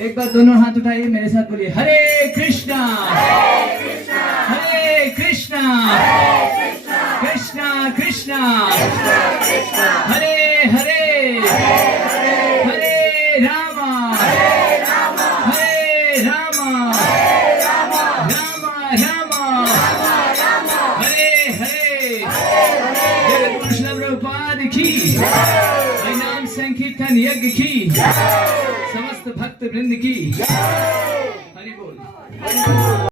एक बार दोनों हाथ उठाइए, मेरे साथ बोलिए हरे कृष्णा हरे कृष्णा कृष्णा कृष्णा हरे हरे हरे रामा हरे रामा रामा रामा हरे हरे। जगत गुरु श्रील प्रभुपाद की, हरिनाम संकीर्तन यज्ञ की, समस्त भक्त वृंद की हरि बोल।